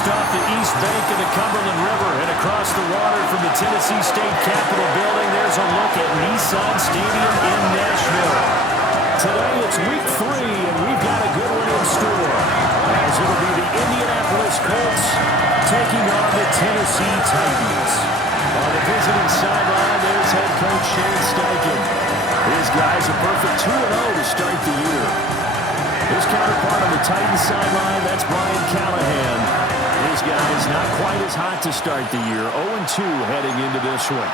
Just off the east bank of the Cumberland River and across the water from the Tennessee State Capitol building, there's a look at Nissan Stadium in Nashville. Today it's week 3, and we've got a good one in store, as it'll be the Indianapolis Colts taking on the Tennessee Titans. On the visiting sideline, there's head coach Shane Steichen. His guys a perfect 2-0 to start the year. His counterpart on the Titans sideline, that's Brian Callahan. His guys not quite as hot to start the year, 0-2 heading into this one.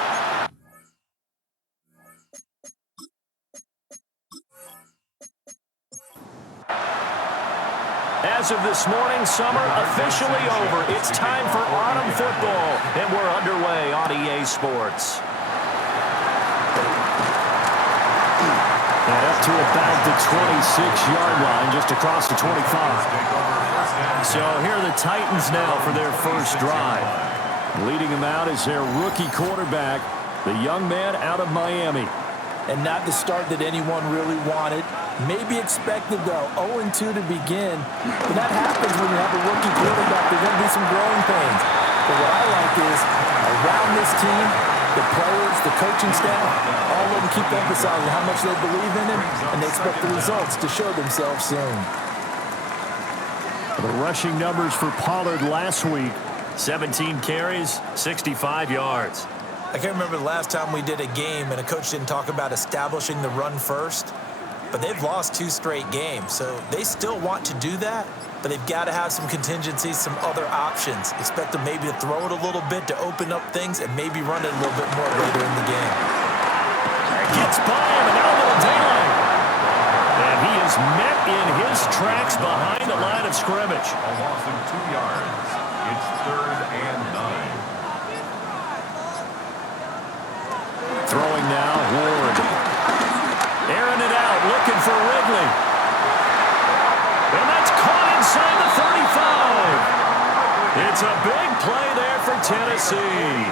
As of this morning, summer officially over. It's time for autumn football, and we're underway on EA Sports. And up to about the 26-yard line, just across the 25. So here are the Titans now for their first drive. Leading them out is their rookie quarterback, the young man out of Miami. And not the start that anyone really wanted. Maybe expected, though, 0-2 to begin. But that happens when you have a rookie quarterback. There's going to be some growing pains. But what I like is, around this team, the players, the coaching staff, all of them keep emphasizing how much they believe in him, and they expect the results to show themselves soon. The rushing numbers for Pollard last week, 17 carries, 65 yards. I can't remember the last time we did a game and a coach didn't talk about establishing the run first, but they've lost 2 straight games, so they still want to do that, but they've got to have some contingencies, some other options. Expect them maybe to throw it a little bit to open up things and maybe run it a little bit more later in the game. Gets by him, and now a little daylight. And he is met in his tracks behind the line of scrimmage. A loss of 2 yards. It's 3rd and 9. Throwing now, Ward. Airing it out, looking for Ridley. And that's caught inside the 35. It's a big play there for Tennessee.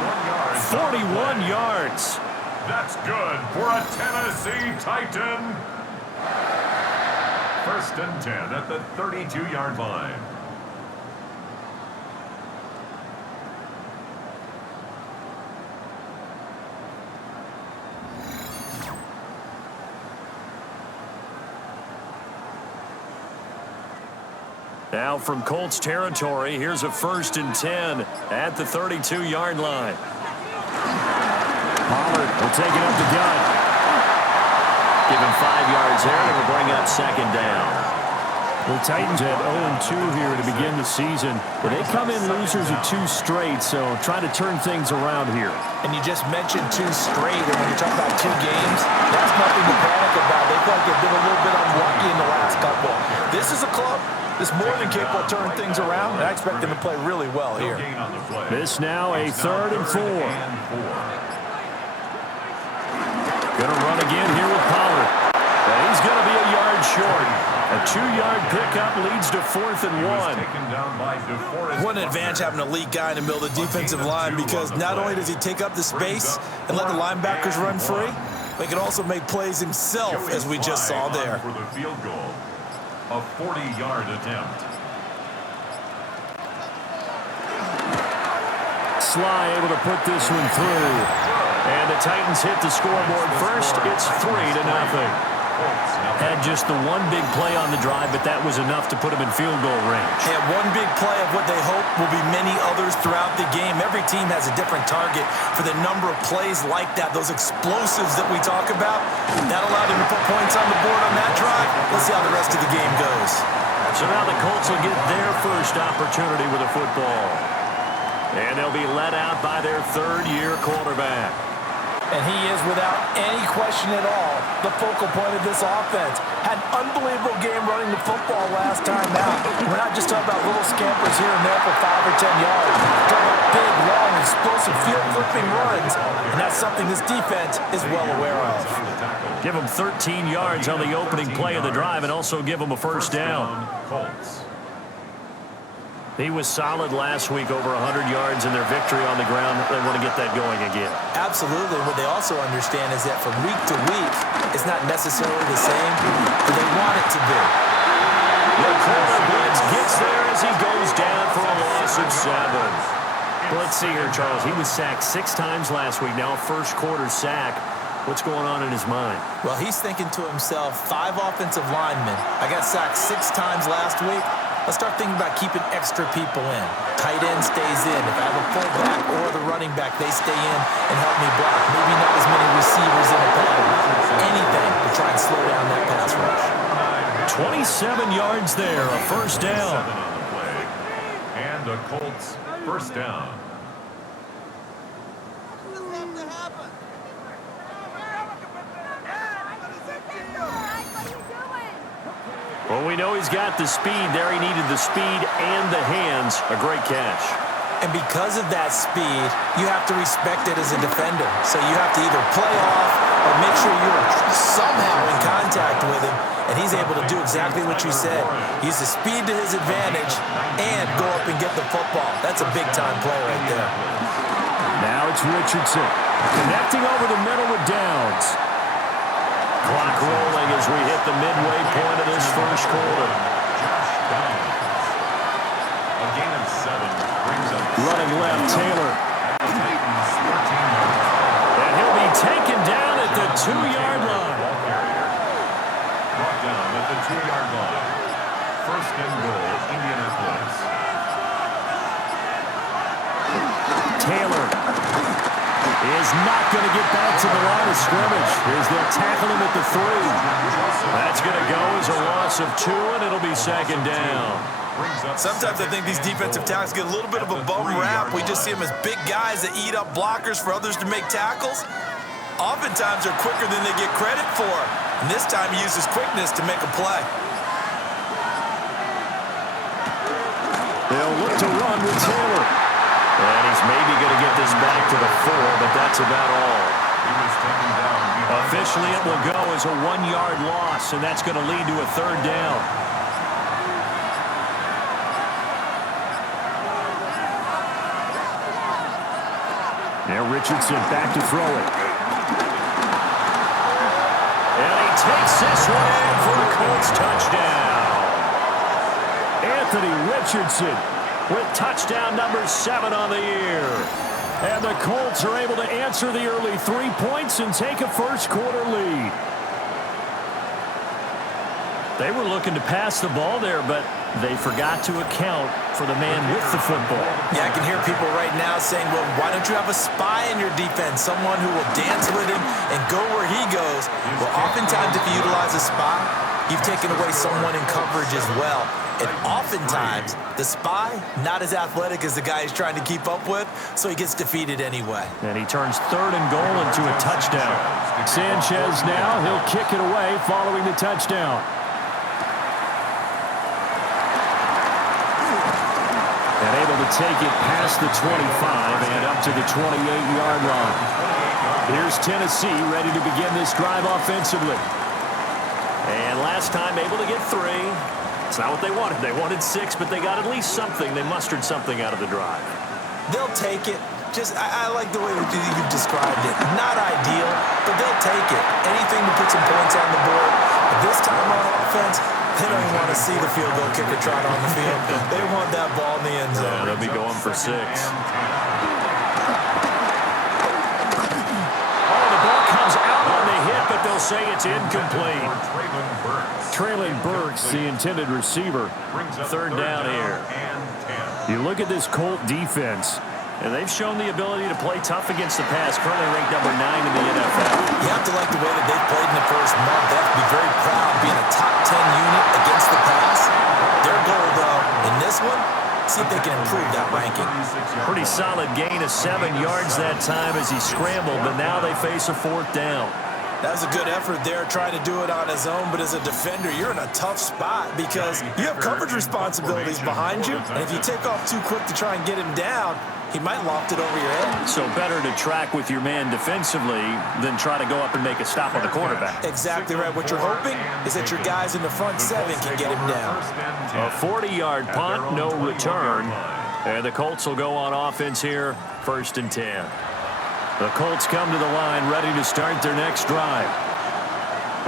41 yards. That's good for a Tennessee Titan. 1st and 10 at the 32-yard line. Now from Colts territory, here's a 1st and 10 at the 32-yard line. Pollard will take it up the gut. Give him 5 yards there, and will bring up 2nd down. The Titans had 0-2 here to begin the season, but they come in losers of 2 straight, so trying to turn things around here. And you just mentioned 2 straight, and when you talk about 2 games, that's nothing to panic about. They feel like they've been a little bit unlucky in the last couple. This is a club that's more than capable of turning things around, and I expect them to play really well here. This now a 3rd and 4. Gonna run again here with Pollard. And he's gonna be a yard short. A 2-yard pickup leads to 4th and 1. What an advantage having an elite guy in the middle of the defensive line, because not only does he take up the space and let the linebackers run free, but he can also make plays himself, as we just saw there. For the field goal. A 40-yard attempt. Sly able to put this one through. And the Titans hit the scoreboard first. It's 3-0. Had just the one big play on the drive, but that was enough to put them in field goal range. Yeah, one big play of what they hope will be many others throughout the game. Every team has a different target for the number of plays like that, those explosives that we talk about. That allowed them to put points on the board on that drive. Let's see how the rest of the game goes. So now the Colts will get their first opportunity with a football. And they'll be let out by their 3rd-year quarterback. And he is, without any question at all, the focal point of this offense. Had an unbelievable game running the football last time out. We're not just talking about little scampers here and there for 5 or 10 yards. We're talking about big, long, explosive, field-flipping runs. And that's something this defense is well aware of. Give them 13 yards on the opening play of the drive and also give them a 1st down. Colts. He was solid last week, over 100 yards in their victory on the ground. They want to get that going again. Absolutely. What they also understand is that from week to week, it's not necessarily the same, but they want it to be. The corner blitz gets there as he goes down for a loss loss of 7. Let's see here, Charles. He was sacked 6 times last week. Now a first-quarter sack. What's going on in his mind? Well, he's thinking to himself, 5 offensive linemen. I got sacked 6 times last week. Let's start thinking about keeping extra people in. Tight end stays in. If I have a fullback or the running back, they stay in and help me block. Maybe not as many receivers in a pattern. Anything to try and slow down that pass rush. 27 yards there, a first down. And the Colts first down. Well, we know he's got the speed there. He needed the speed and the hands. A great catch. And because of that speed, you have to respect it as a defender. So you have to either play off or make sure you're somehow in contact with him. And he's able to do exactly what you said. Use the speed to his advantage and go up and get the football. That's a big-time play right there. Now it's Richardson connecting over the middle with Downs. Clock rolling as we hit the midway point of this first quarter. A gain of 7 brings up running left, Taylor. And he'll be taken down at the 2-yard line. Brought down at the 2-yard line. First and goal, Indianapolis. Taylor is not going to get back to the line of scrimmage as they'll tackle him at the 3. That's going to go as a loss of 2, and it'll be second down. Sometimes I think these defensive tackles get a little bit of a bum rap. We just see them as big guys that eat up blockers for others to make tackles. Oftentimes they're quicker than they get credit for. And this time he uses quickness to make a play. They'll look to run with Taylor. And he's maybe going to get this back to the 4, but that's about all. Officially, it will go as a 1-yard loss, and that's going to lead to a 3rd down. Now Richardson back to throw it. And he takes this one in for a Colts touchdown. Anthony Richardson with touchdown number 7 on the year. And the Colts are able to answer the early 3 points and take a first-quarter lead. They were looking to pass the ball there, but they forgot to account for the man with the football. Yeah, I can hear people right now saying, well, why don't you have a spy in your defense, someone who will dance with him and go where he goes? Well, oftentimes if you utilize a spy, you've taken away someone in coverage as well. And oftentimes, the spy, not as athletic as the guy he's trying to keep up with, so he gets defeated anyway. And he turns 3rd and goal into a touchdown. Sanchez now, he'll kick it away following the touchdown. And able to take it past the 25 and up to the 28-yard line. Here's Tennessee ready to begin this drive offensively. And last time able to get 3. It's not what they wanted. They wanted 6, but they got at least something. They mustered something out of the drive. They'll take it. I like the way you've described it. Not ideal, but they'll take it. Anything to put some points on the board. But this time on offense, they don't even want to see the field goal kicker trot on the field. They want that ball in the end zone. They'll be going for 6. But they'll say it's incomplete. Traylon Burks, the intended receiver. 3rd down here. You look at this Colt defense, and they've shown the ability to play tough against the pass. Currently ranked number 9 in the NFL. You have to like the way that they've played in the first month. They have to be very proud of being a top 10 unit against the pass. Their goal, though, in this one, see if they can improve that ranking. Pretty solid gain of 7 yards that time as he scrambled, but now they face a 4th down. That was a good effort there, trying to do it on his own, but as a defender, you're in a tough spot because you have coverage responsibilities behind you, and if you take off too quick to try and get him down, he might loft it over your head. So better to track with your man defensively than try to go up and make a stop on the quarterback. Exactly right. What you're hoping is that your guys in the front 7 can get him down. A 40-yard punt, no return, and the Colts will go on offense here, 1st and 10. The Colts come to the line ready to start their next drive.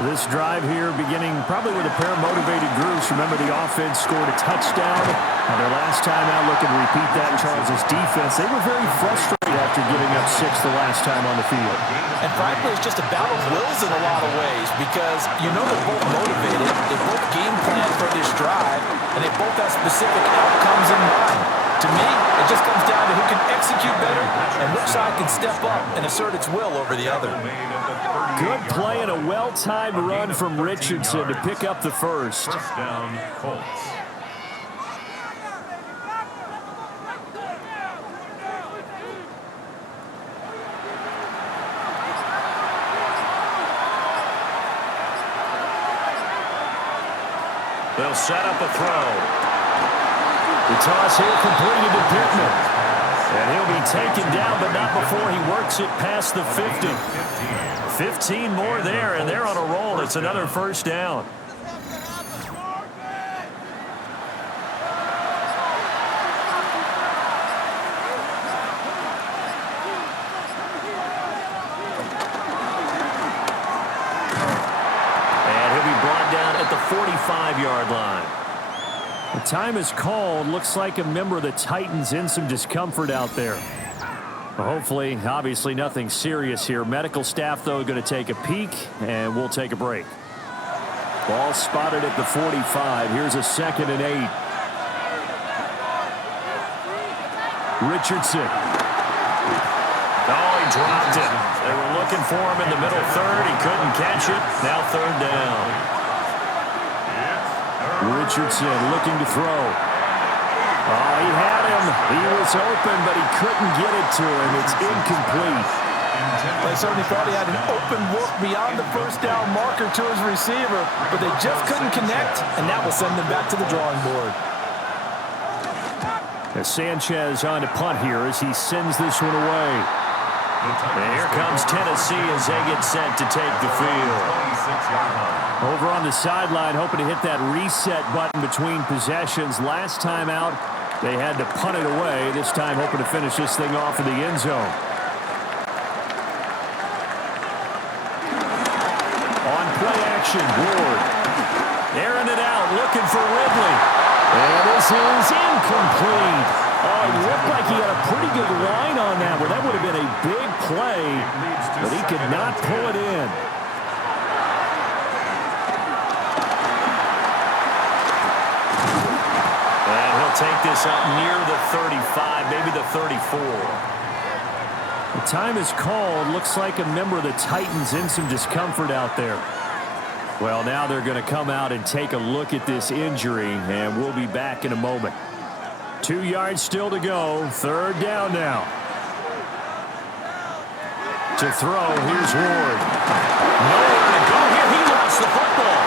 This drive here beginning probably with a pair of motivated groups. Remember, the offense scored a touchdown. And their last time out, looking to repeat that in Charles' defense. They were very frustrated after giving up 6 the last time on the field. And frankly, it's just a battle of wills in a lot of ways because you know they're both motivated. They both game plan for this drive, and they both have specific outcomes in mind. To me, it just comes down to who can execute better and which side can step up and assert its will over the other. Good play and a well-timed run from Richardson to pick up the first. First down, Colts. They'll set up a throw. The toss here completed to Pittman. And he'll be taken down, but not before he works it past the 50. 15 more there, and they're on a roll. It's another first down. And he'll be brought down at the 45-yard line. The time is called. Looks like a member of the Titans in some discomfort out there. Hopefully, obviously nothing serious here. Medical staff, though, going to take a peek, and we'll take a break. Ball spotted at the 45. Here's a 2nd and 8. Richardson. Oh, he dropped it. They were looking for him in the middle third. He couldn't catch it. Now 3rd down. Richardson looking to throw. Oh, he had him. He was open, but he couldn't get it to him. It's incomplete. They certainly thought he had an open look beyond the first down marker to his receiver, but they just couldn't connect, and that will send them back to the drawing board. As Sanchez on to punt here as he sends this one away. And here comes Tennessee as they get set to take the field. Over on the sideline, hoping to hit that reset button between possessions. Last time out, they had to punt it away. This time, hoping to finish this thing off in the end zone. On play action, Ward. Airing it out, looking for Ridley. And this is incomplete. Oh, it looked like he had a pretty good line on that one. That would have been a big play, but he could not pull it in. And he'll take this up near the 35, maybe the 34. The time is called. Looks like a member of the Titans in some discomfort out there. Well, now they're going to come out and take a look at this injury, and we'll be back in a moment. 2 yards still to go. 3rd down now. To throw, here's Ward. Nowhere to go here. He lost the football.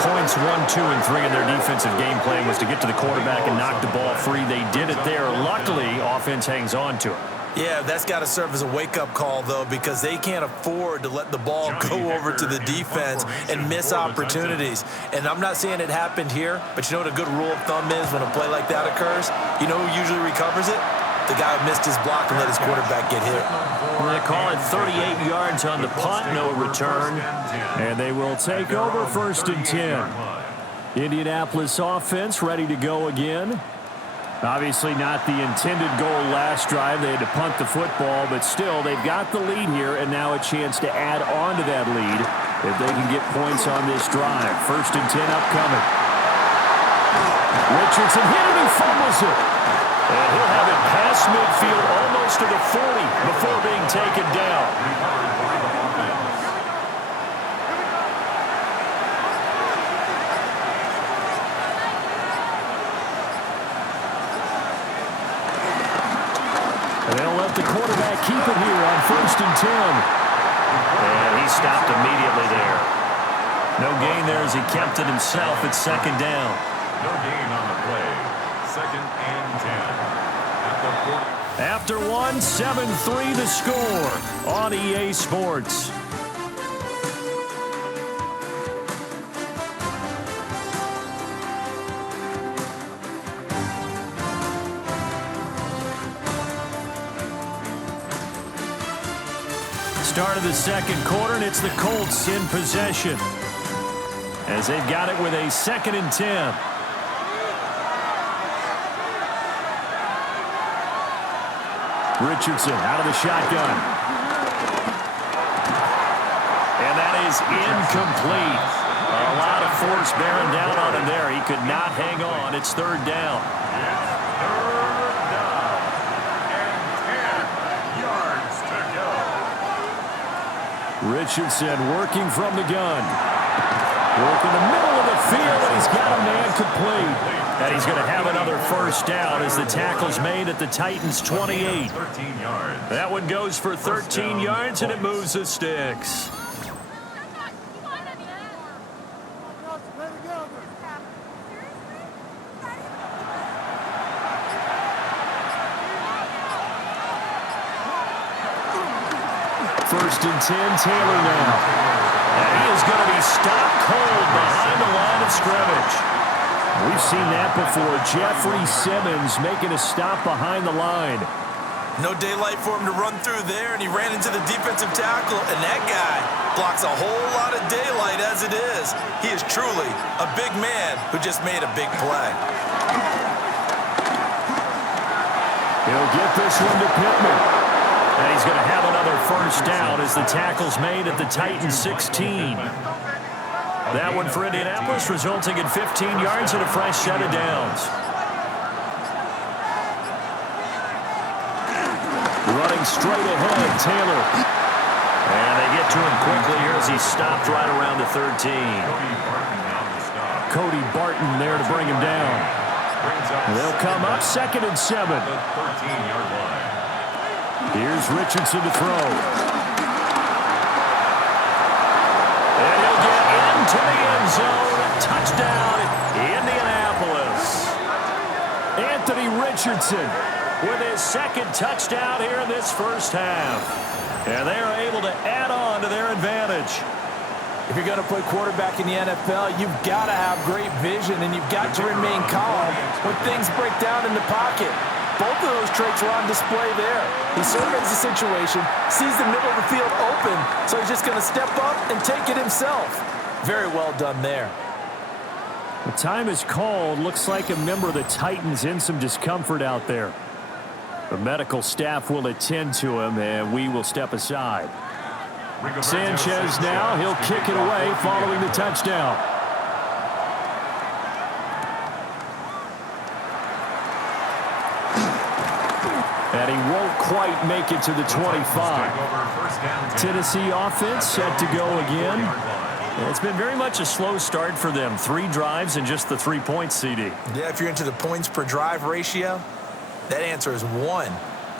Points 1, 2, and 3 in their defensive game plan was to get to the quarterback and knock the ball free. They did it there. Luckily, offense hangs on to it. Yeah, that's got to serve as a wake-up call, though, because they can't afford to let the ball go over to the defense and miss opportunities. And I'm not saying it happened here, but you know what a good rule of thumb is when a play like that occurs? You know who usually recovers it? The guy who missed his block and let his quarterback get hit. Well, they call it 38 yards on the punt, no return. And they will take over 1st and 10. Indianapolis offense ready to go again. Obviously not the intended goal last drive. They had to punt the football, but still they've got the lead here and now a chance to add on to that lead if they can get points on this drive. 1st and 10 upcoming. Richardson hit it, he fumbles it. And he'll have it past midfield almost to the 40 before being taken down. They'll let the quarterback keep it here on 1st and 10. And he stopped immediately there. No gain there as he kept it himself at 2nd down. No gain on the play. 2nd and 10. After one, 7-3 the score on EA Sports. start of the second quarter, and it's the Colts in possession as they've got it with a 2nd and 10. Richardson out of the shotgun. And that is incomplete. A lot of force bearing down on him there. He could not hang on. It's 3rd down. It's 3rd down. And 10 yards to go. Richardson working from the gun. Working the middle of the field, and he's got a man complete. And he's going to have another 1st down as the tackle's made at the Titans' 28. 13 yards. That one goes for 13 yards, and it moves the sticks. First and 10, Taylor now. And he is going to be stopped cold behind the line of scrimmage. We've seen that before. Jeffrey Simmons making a stop behind the line. No daylight for him to run through there, and he ran into the defensive tackle, and that guy blocks a whole lot of daylight as it is. He is truly a big man who just made a big play. He'll get this one to Pittman. And he's going to have another 1st down as the tackle's made at the Titans' 16. That one for Indianapolis, resulting in 15 yards and a fresh set of downs. Running straight ahead, Taylor. And they get to him quickly here as he's stopped right around the 13. Cody Barton there to bring him down. They'll come up 2nd and 7. 13-yard line. Here's Richardson to throw. And he'll get into the end zone. Touchdown, Indianapolis. Anthony Richardson with his 2nd touchdown here in this 1st half. And they are able to add on to their advantage. If you're going to play quarterback in the NFL, you've got to have great vision, and you've got to remain calm when things break down in the pocket. Both of those traits were on display there. He surveys the situation, sees the middle of the field open, so he's just going to step up and take it himself. Very well done there. The time is called. Looks like a member of the Titans in some discomfort out there. The medical staff will attend to him, and we will step aside. Sanchez now, he'll kick it away following the touchdown. And he won't quite make it to the 25. Tennessee offense set to go again. It's been very much a slow start for them. 3 drives and just the 3 points, CD. Yeah, if you're into the points per drive ratio, that answer is 1.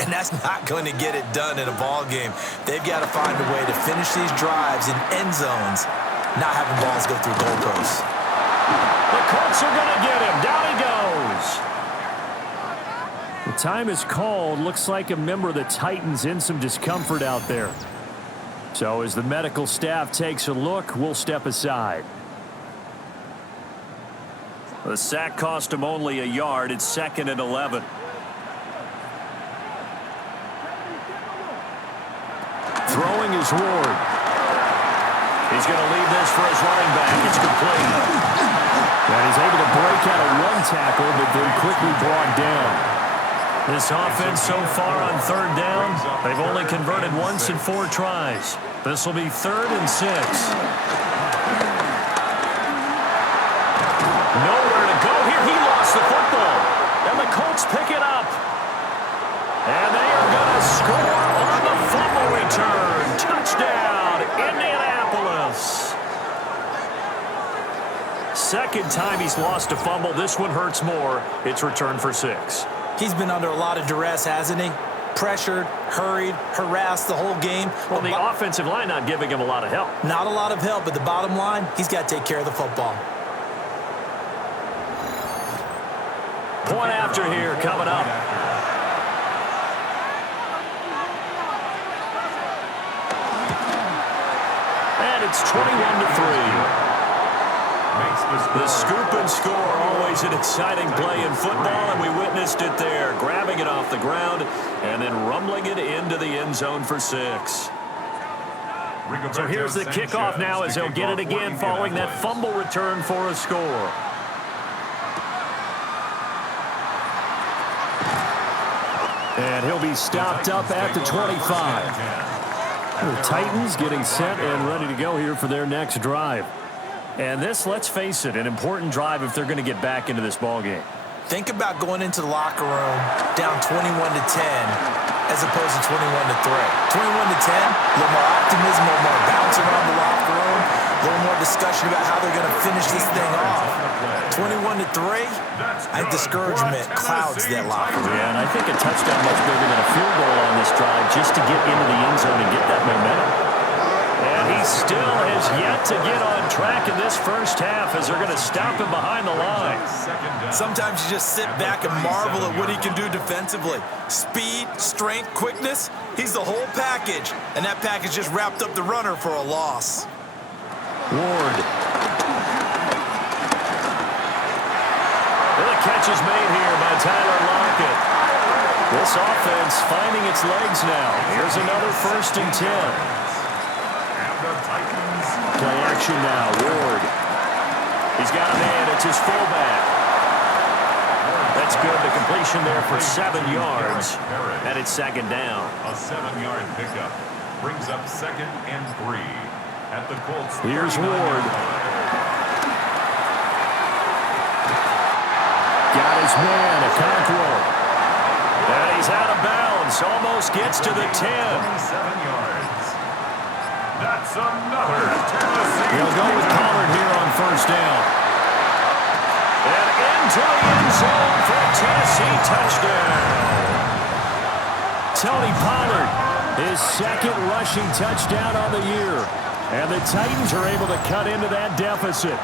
And that's not going to get it done in a ball game. They've got to find a way to finish these drives in end zones, not having balls go through goalposts. The Colts are going to get him. Down he goes. The time is called. Looks like a member of the Titans in some discomfort out there. So as the medical staff takes a look, we'll step aside. The sack cost him only a yard. It's 2nd and 11. Throwing is Ward. He's going to leave this for his running back. It's complete. And he's able to break out of 1 tackle, but then quickly brought down. This offense so far on 3rd down, they've only converted once in 4 tries. This will be 3rd and 6. Nowhere to go here. He lost the football. And the Colts pick it up. And they are going to score on the fumble return. Touchdown, Indianapolis. 2nd time he's lost a fumble. This one hurts more. It's returned for 6. He's been under a lot of duress, hasn't he? Pressured, hurried, harassed the whole game. Well, the offensive line not giving him a lot of help. Not a lot of help, but the bottom line, he's got to take care of the football. Point after here coming up. And it's 21-3. The scoop and score, always an exciting play in football, and we witnessed it there, grabbing it off the ground and then rumbling it into the end zone for 6. So here's the kickoff now as they'll get it again following that fumble return for a score. And he'll be stopped up at the 25. The Titans getting set and ready to go here for their next drive. And this, let's face it, an important drive if they're going to get back into this ballgame. Think about going into the locker room down 21-10 as opposed to 21-3. 21-10, a little more optimism, a little more bounce around the locker room, a little more discussion about how they're going to finish this thing off. 21-3, I think discouragement clouds that locker room. Yeah, and I think a touchdown much bigger than a field goal on this drive just to get into the end zone and get that momentum. And he still has yet to get on track in this first half as they're going to stop him behind the line. Sometimes you just sit back and marvel at what he can do defensively. Speed, strength, quickness, he's the whole package. And that package just wrapped up the runner for a loss. Ward. And the catch is made here by Tyler Lockett. This offense finding its legs now. Here's another 1st and 10. Play action now, Ward. He's got a man, it's his fullback. That's good, the completion there for 7 yards, and it's 2nd down. A 7-yard pickup brings up 2nd and 3 at the Colts. Here's Ward. Got his man, a control. And he's out of bounds, almost gets to the 10. 27 yards. That's another Tennessee. He'll go with Pollard here on 1st down. And into the end zone for a Tennessee touchdown. Tony Pollard, his 2nd rushing touchdown on the year. And the Titans are able to cut into that deficit.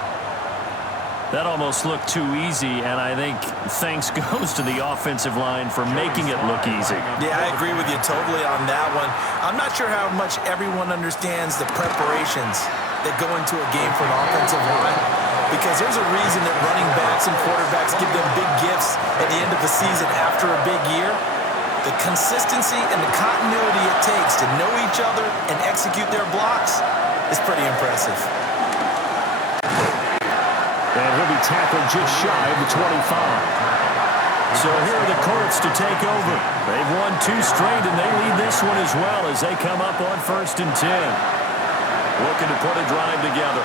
That almost looked too easy, and I think thanks goes to the offensive line for making it look easy. Yeah, I agree with you totally on that one. I'm not sure how much everyone understands the preparations that go into a game for an offensive line, because there's a reason that running backs and quarterbacks give them big gifts at the end of the season after a big year. The consistency and the continuity it takes to know each other and execute their blocks is pretty impressive. And he'll be tackled just shy of the 25. So here are the Colts to take over. They've won 2 straight, and they lead this one as well as they come up on 1st and 10. Looking to put a drive together.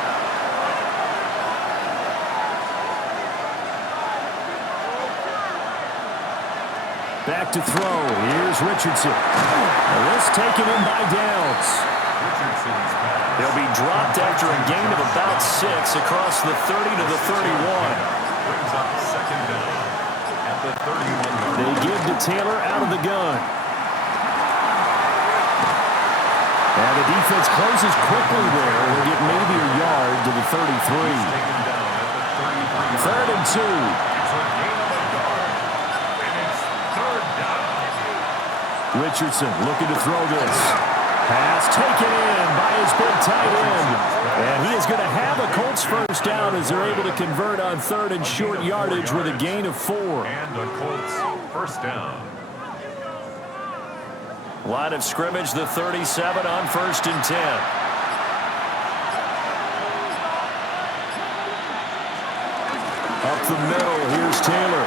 Back to throw. Here's Richardson. And this taken in by Downs. They'll be dropped after a gain of about 6 across the 30 to the 31. Brings up 2nd down at the 31. They give to Taylor out of the gun. And the defense closes quickly there. We'll get maybe a yard to the 33. Taken down at the 33. 3rd and 2. It's a gain of a yard. And it's 3rd down. Richardson looking to throw this. Pass taken in by his big tight end. And he is going to have a Colts 1st down as they're able to convert on 3rd and short yardage with a gain of 4. And the Colts 1st down. Line of scrimmage, the 37 on 1st and 10. Up the middle, here's Taylor.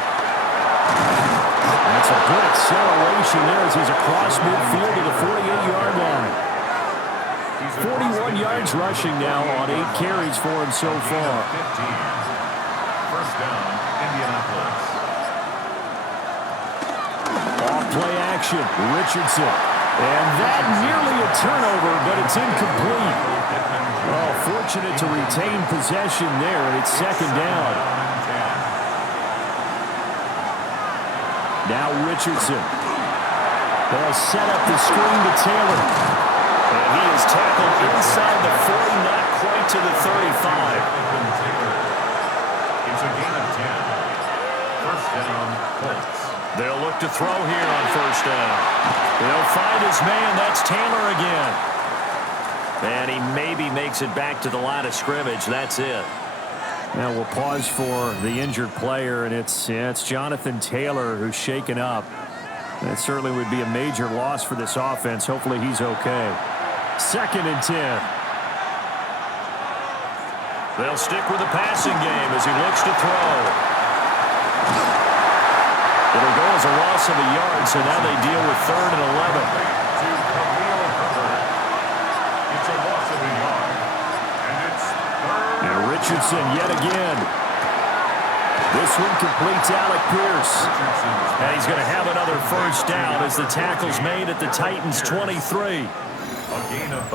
That's a good acceleration there as he's across midfield to the 48-yard line. 41 yards rushing now on 8 carries for him so far. 15. 1st down, Indianapolis. Off play action, Richardson. And that nearly a turnover, but it's incomplete. Oh, fortunate to retain possession there, and it's 2nd down. Now Richardson. They'll set up the screen to Taylor. And he is tackled inside the 40, not quite to the 35. It's a gain of 10. 1st down, Colts. They'll look to throw here on 1st down. They'll find his man. That's Taylor again. And he maybe makes it back to the line of scrimmage. That's it. Now we'll pause for the injured player, and it's Jonathan Taylor who's shaken up. That certainly would be a major loss for this offense. Hopefully he's okay. 2nd and 10. They'll stick with the passing game as he looks to throw. It'll go as a loss of a yard, so now they deal with 3rd and 11. It's a loss of a yard. And it's 3rd. And Richardson yet again. This one completes Alec Pierce. And he's going to have another first down as the tackle's made at the Titans' 23.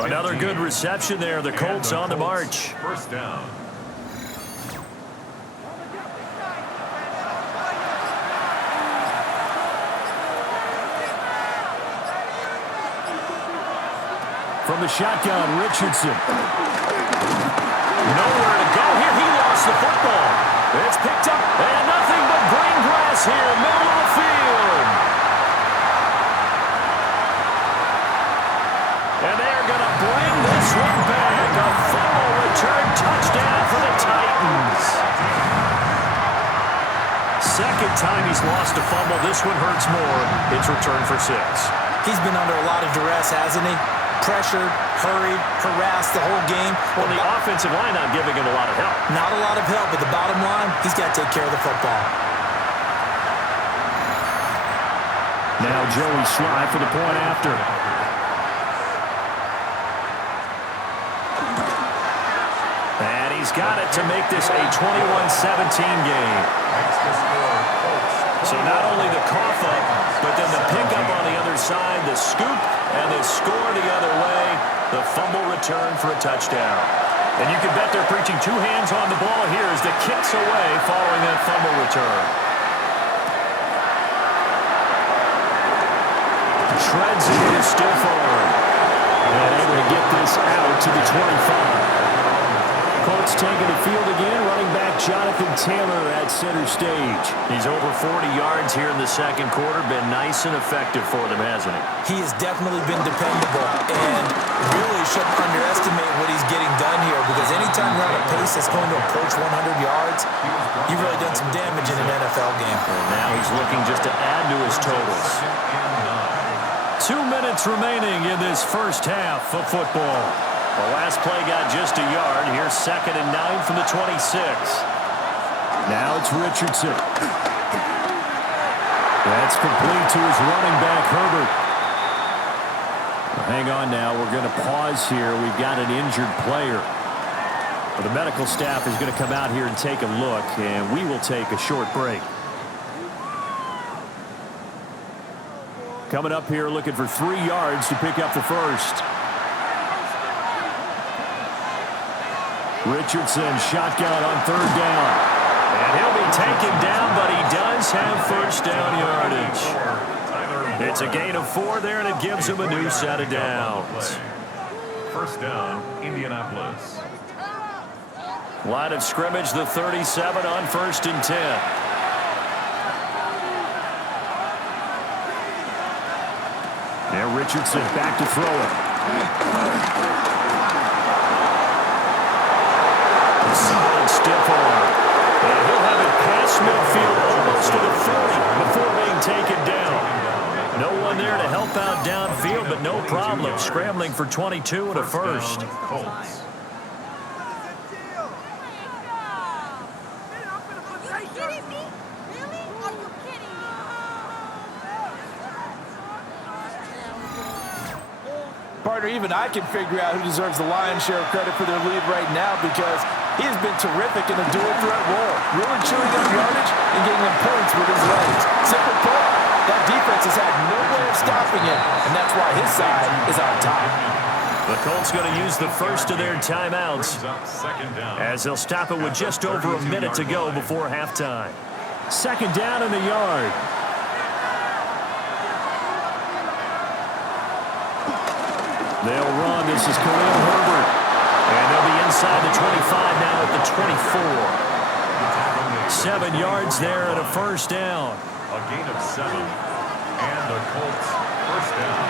Another good reception there. The Colts on the march. First down. From the shotgun, Richardson. Nowhere to go here. He lost the football. It's picked up. And nothing but green grass here, middle of the field. And they're going to bring this one back. A fumble return touchdown for the Titans. Second time he's lost a fumble. This one hurts more. It's returned for 6. He's been under a lot of duress, hasn't he? Pressured, hurried, harassed the whole game. Well, the offensive line not giving him a lot of help. Not a lot of help, but the bottom line, he's got to take care of the football. Now Joey Sly for the point after. And he's got it to make this a 21-17 game. So not only the cough up, but then the pickup on the other side, the scoop, and the score the other way, the fumble return for a touchdown. And you can bet they're preaching 2 hands on the ball here as the kick's away following that fumble return. Shreds it into stiff arm. And able to get this out to the 25. Colts taking the field again, running back Jonathan Taylor at center stage. He's over 40 yards here in the second quarter. Been nice and effective for them, hasn't he? He has definitely been dependable and really shouldn't underestimate what he's getting done here because anytime you're on a pace that's going to approach 100 yards, you've really done some damage in an NFL game. And now he's looking just to add to his totals. 2 minutes remaining in this first half of football. The last play got just a yard. Here's 2nd and 9 from the 26. Now it's Richardson. That's complete to his running back, Herbert. Well, hang on now. We're going to pause here. We've got an injured player. Well, the medical staff is going to come out here and take a look, and we will take a short break. Coming up here looking for 3 yards to pick up the first. Richardson, shotgun on 3rd down. And he'll be taken down, but he does have first down yardage. It's a gain of 4 there, and it gives him a new set of downs. First down, Indianapolis. Line of scrimmage, the 37 on 1st and 10. Now Richardson back to throw it. Solid stiff arm. And he'll have it past midfield almost to the 40 before being taken down. No one there to help out downfield, but no problem. Scrambling for 22 and a first. Colts. Partner, even I can figure out who deserves the lion's share of credit for their lead right now because he has been terrific in a dual threat role, really chewing up yardage and getting them points with his legs. Simple put, that defense has had no way of stopping him, and that's why his side is on top. The Colts going to use the first of their timeouts as they'll stop it with just over a minute to go before halftime. 2nd down in the yard. They'll run. This is Khalil Herbert. And they'll be inside the 25 now at the 24. 7 yards there and a first down. A gain of 7. And the Colts first down.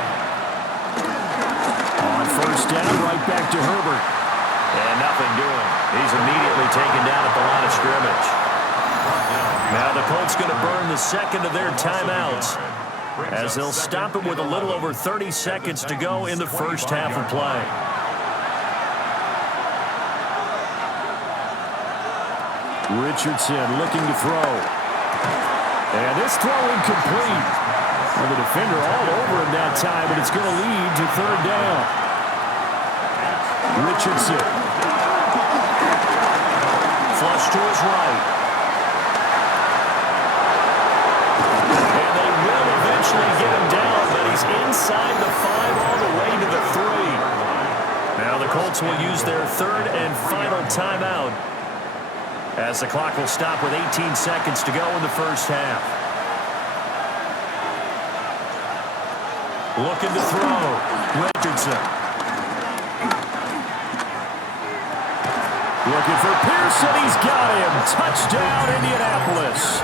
On first down, right back to Herbert. And nothing doing. He's immediately taken down at the line of scrimmage. Now the Colts going to burn the second of their timeouts. as they'll stop it with a little over 30 seconds to go in the first half of play. Richardson looking to throw. And this throw incomplete. Well, the defender all over him that time, but it's going to lead to third down. Richardson. Flush to his right. And they will eventually get him down, but he's inside the 5 all the way to the 3. Now the Colts will use their third and final timeout, as the clock will stop with 18 seconds to go in the first half. Looking to throw. Richardson. Looking for Pearson. He's got him. Touchdown, Indianapolis.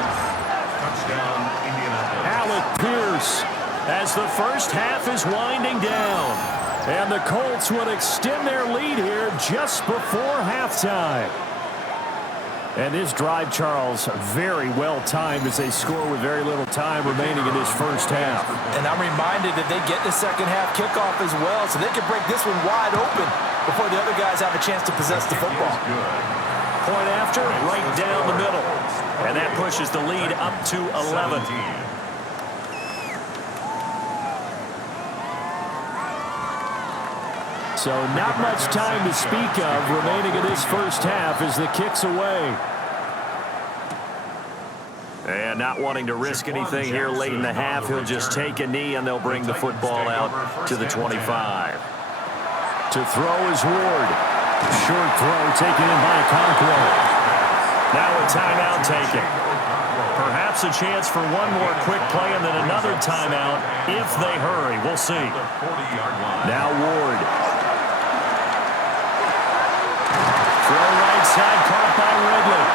Touchdown, Indianapolis. Alec Pierce, as the first half is winding down. And the Colts would extend their lead here just before halftime. And this drive, Charles, very well timed as they score with very little time remaining in this first half. And I'm reminded that they get the second half kickoff as well, so they can break this one wide open before the other guys have a chance to possess the football. Point after, right down the middle. And that pushes the lead up to 11. So not much time to speak of remaining in this first half as the kick's away. And not wanting to risk anything here late in the half, he'll just take a knee and they'll bring the football out to the 25. To throw is Ward. Short throw taken in by Conquo. Now a timeout taken. Perhaps a chance for one more quick play and then another timeout if they hurry. We'll see. Now Ward. Throw right side, caught by Ridley.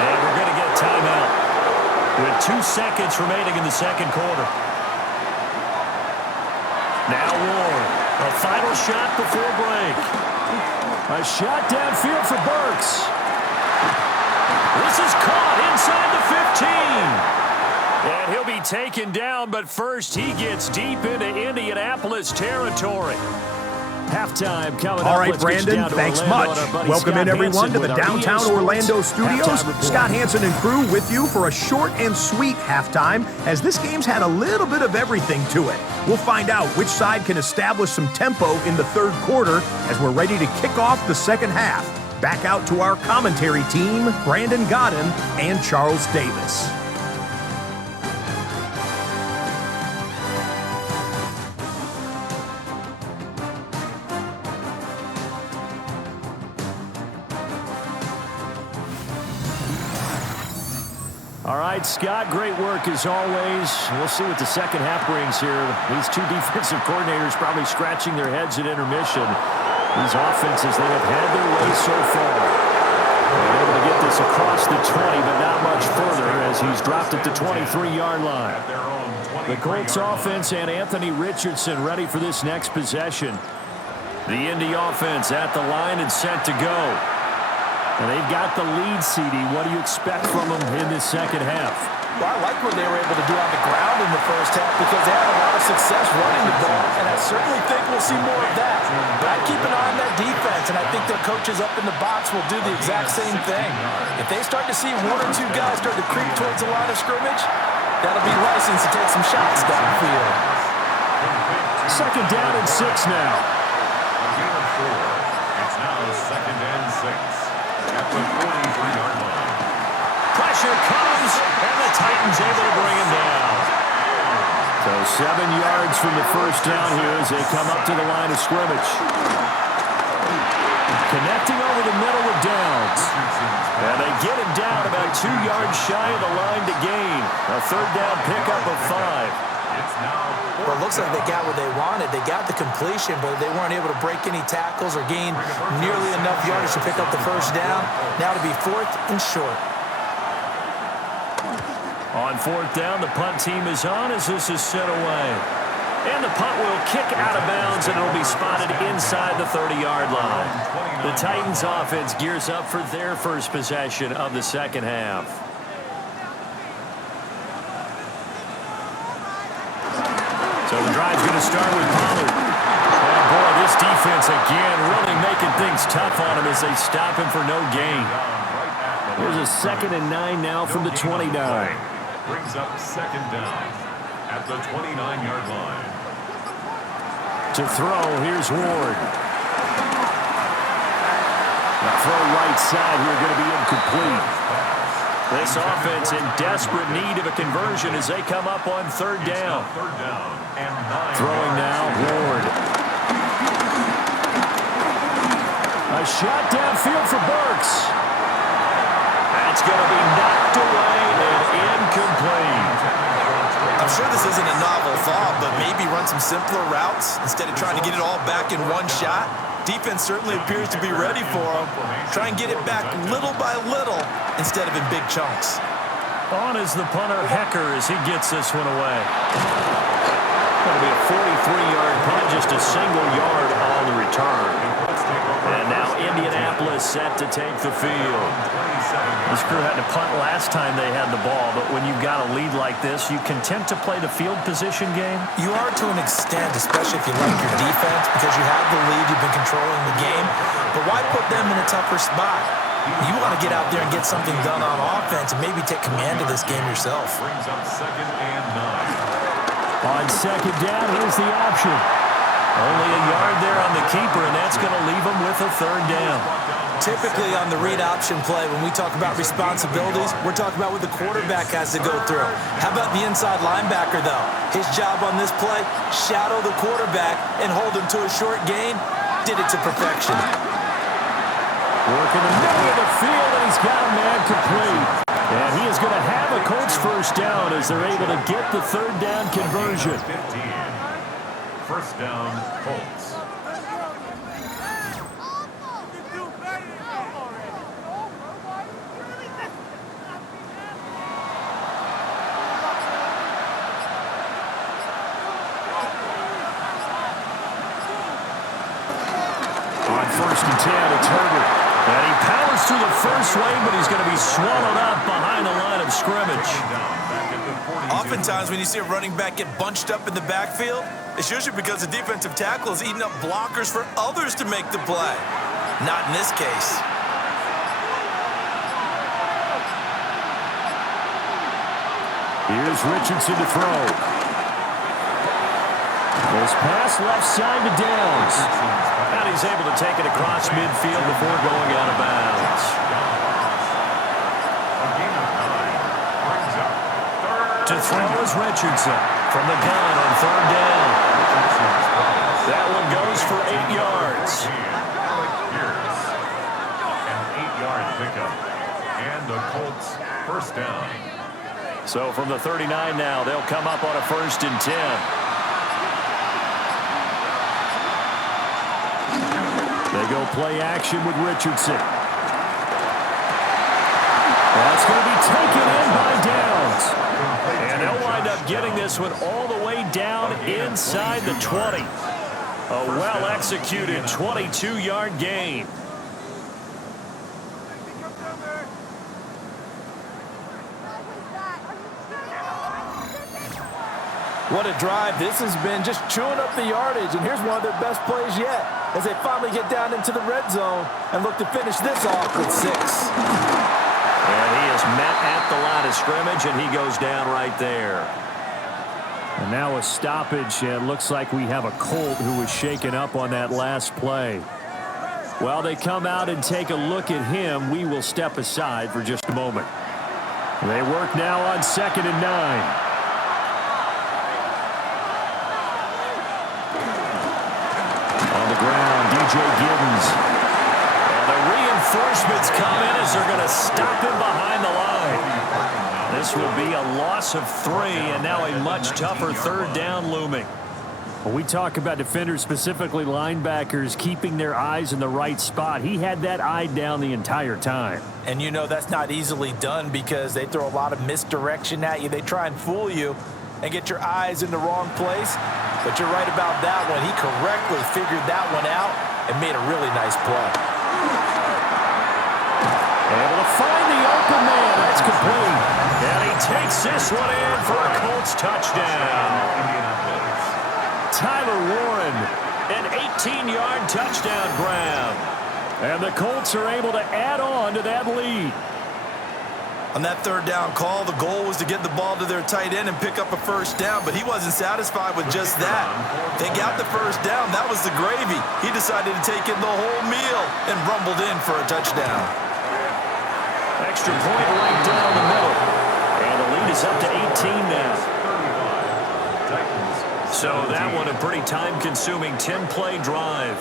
And we're going to get timeout with 2 seconds remaining in the second quarter. Now Ward. A final shot before break. A shot downfield for Burks. This is caught inside the 15. And he'll be taken down, but first he gets deep into Indianapolis territory. Halftime coming up. All right, Brandon, thanks much. Welcome in, everyone, to the downtown Orlando studios. Scott Hansen and crew with you for a short and sweet halftime, as this game's had a little bit of everything to it. We'll find out which side can establish some tempo in the third quarter as we're ready to kick off the second half. Back out to our commentary team, Brandon Godden and Charles Davis. All right, Scott, great work as always. We'll see what the second half brings here. These two defensive coordinators probably scratching their heads at intermission. These offenses, they have had their way so far. They're able to get this across the 20, but not much further as he's dropped at the 23-yard line. The Colts offense and Anthony Richardson ready for this next possession. The Indy offense at the line and set to go. And they've got the lead, CD. What do you expect from them in this second half? Well, I like what they were able to do on the ground in the first half because they had a lot of success running the ball, and I certainly think we'll see more of that. But I'd keep an eye on that defense, and I think their coaches up in the box will do the exact same thing. If they start to see one or two guys start to creep towards the line of scrimmage, that'll be license to take some shots downfield. Second down and 6 now. It's now second and 6. At the 43-yard line. Pressure comes, and the Titans able to bring him down. So 7 yards from the first down here as they come up to the line of scrimmage. Connecting over the middle with Downs. And they get him down about 2 yards shy of the line to gain. A third down pickup of 5. Well, it looks like they got what they wanted. They got the completion, but they weren't able to break any tackles or gain nearly enough yardage to pick up the first down. Now to be 4th and short. On 4th down, the punt team is on as this is set away. And the punt will kick out of bounds, and it'll be spotted inside the 30-yard line. The Titans offense gears up for their first possession of the second half. So the drive's going to start with Pollard. And boy, this defense again really making things tough on him as they stop him for no gain. Here's a 2nd and 9 now from the 29. Brings up 2nd down at the 29-yard line. To throw, here's Ward. The throw right side here going to be incomplete. This offense in desperate need of a conversion as they come up on 3rd down. Throwing now, Ward. A shot downfield for Burks. That's going to be knocked away and incomplete. I'm sure this isn't a novel thought, but maybe run some simpler routes instead of trying to get it all back in one shot. Defense certainly appears to be ready for him. Try and get it back little by little instead of in big chunks. On is the punter, Hecker, as he gets this one away. Going to be a 43-yard punt, just a single yard on the return. And now Indianapolis set to take the field. This crew had to punt last time they had the ball, but when you've got a lead like this, you content to play the field position game? You are to an extent, especially if you like your defense, because you have the lead, you've been controlling the game. But why put them in a tougher spot? You want to get out there and get something done on offense and maybe take command of this game yourself. Brings up 2nd and 9. On 2nd down, here's the option. Only a yard there on the keeper, and that's going to leave him with a 3rd down. Typically on the read option play, when we talk about responsibilities, we're talking about what the quarterback has to go through. How about the inside linebacker, though? His job on this play, shadow the quarterback and hold him to a short gain. Did it to perfection. Working the middle of the field, and he's got a man complete. And he is going to have a Colts 1st down as they're able to get the 3rd down conversion. 15. 1st down, Colts. On 1st and 10, it's Herbert. And he powers through the first lane, but he's going to be swallowed up behind the line of scrimmage. Oftentimes when you see a running back get bunched up in the backfield, it's usually because the defensive tackle is eating up blockers for others to make the play. Not in this case. Here's Richardson to throw. This pass left side to Downs. And he's able to take it across midfield before going out of bounds. To throw is Richardson from the gun on 3rd down. That one goes for 8 yards. An 8-yard pickup. And the Colts 1st down. So from the 39 now, they'll come up on a 1st and 10. They go play action with Richardson. That's going to be taken in by Downs. And they'll wind up getting this one all the way down inside the 20. A well-executed 22-yard gain. What a drive this has been, just chewing up the yardage. And here's one of their best plays yet as they finally get down into the red zone and look to finish this off with 6. And he is met at the line of scrimmage, and he goes down right there. And now a stoppage, and looks like we have a Colt who was shaken up on that last play. While they come out and take a look at him, we will step aside for just a moment. They work now on 2nd and 9. DJ Giddens. And the reinforcements come in as they're going to stop him behind the line. This will be a loss of 3, and now a much tougher 3rd down looming. When we talk about defenders, specifically linebackers, keeping their eyes in the right spot, he had that eye down the entire time. And you know that's not easily done because they throw a lot of misdirection at you. They try and fool you and get your eyes in the wrong place. But you're right about that one. He correctly figured that one out and made a really nice play. Able to find the open man. That's complete. And he takes this one in for a Colts touchdown. Tyler Warren. An 18-yard touchdown grab. And the Colts are able to add on to that lead. On that third down call, the goal was to get the ball to their tight end and pick up a first down, but he wasn't satisfied with just that. They got the first down. That was the gravy. He decided to take in the whole meal and rumbled in for a touchdown. Extra point right down the middle. And the lead is up to 18 now. So that one a pretty time-consuming 10-play drive.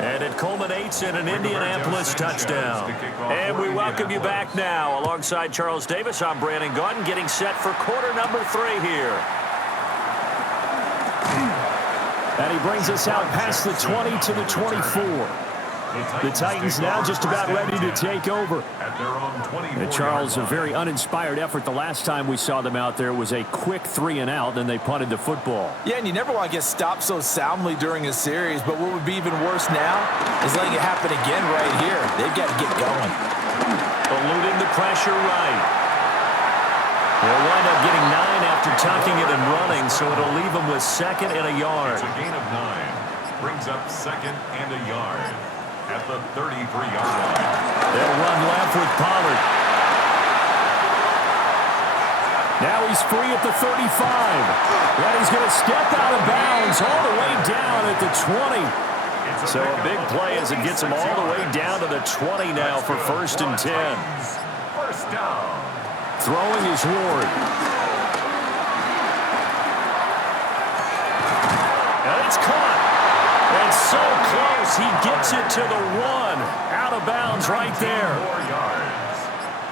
And it culminates in an Indianapolis touchdown. And we welcome you back now. Alongside Charles Davis, I'm Brandon Gaudin, getting set for quarter number 3 here. And he brings us out past the 20 to the 24. The Titans now just about ready to take over. And Charles, a very uninspired effort the last time we saw them out there was a quick 3-and-out, and they punted the football. Yeah, and you never want to get stopped so soundly during a series, but what would be even worse now is letting it happen again right here. They've got to get going. Eluding the pressure right. They'll wind up getting 9 after tucking it and running, so it'll leave them with 2nd and a yard. It's a gain of 9. Brings up 2nd and a yard at the 33-yard line. They'll run left with Pollard. Now he's free at the 35. And he's going to step out of bounds all the way down at the 20. So a big play as it gets him all the way down to the 20 now for 1st and 10. First down. Throwing is Ward. And it's caught. And so close, he gets it to the 1. Out of bounds right there. 4 yards.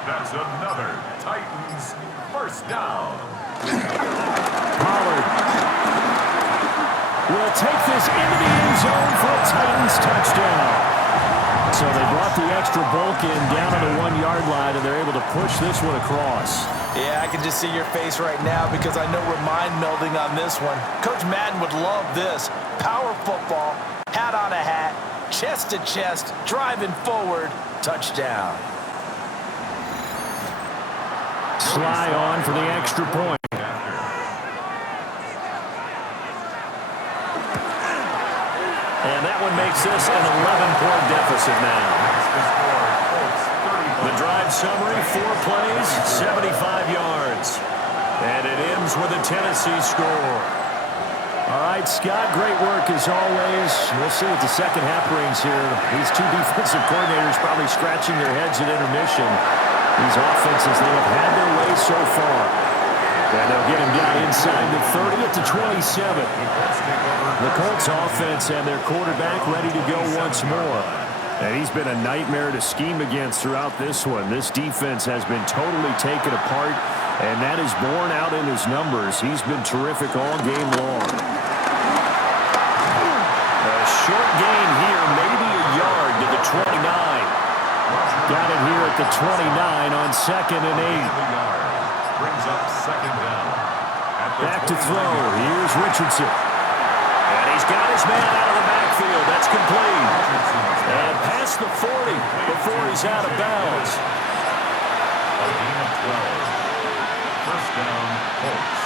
That's another Titans first down. Pollard will take this into the end zone for a Titans touchdown. So they brought the extra bulk in down to the 1-yard line, and they're able to push this one across. Yeah, I can just see your face right now because I know we're mind melding on this one. Coach Madden would love this. Power football, hat on a hat, chest to chest, driving forward, touchdown. Sly on for the extra point. And that one makes this an 11-point deficit now. The drive summary, 4 plays, 75 yards. And it ends with a Tennessee score. All right, Scott, great work as always. We'll see what the second half brings here. These two defensive coordinators probably scratching their heads at intermission. These offenses, they have had their way so far. And they'll get him down inside the 30 at the 27. The Colts offense and their quarterback ready to go once more. And he's been a nightmare to scheme against throughout this one. This defense has been totally taken apart, and that is borne out in his numbers. He's been terrific all game long. A short gain here, maybe a yard to the 29. Got it here at the 29 on 2nd and 8. Brings up 2nd down. Back to throw. Here's Richardson. And he's got his man out of the backfield. That's complete. And past the 40 before he's out of bounds. A gain of 12. First down, Colts.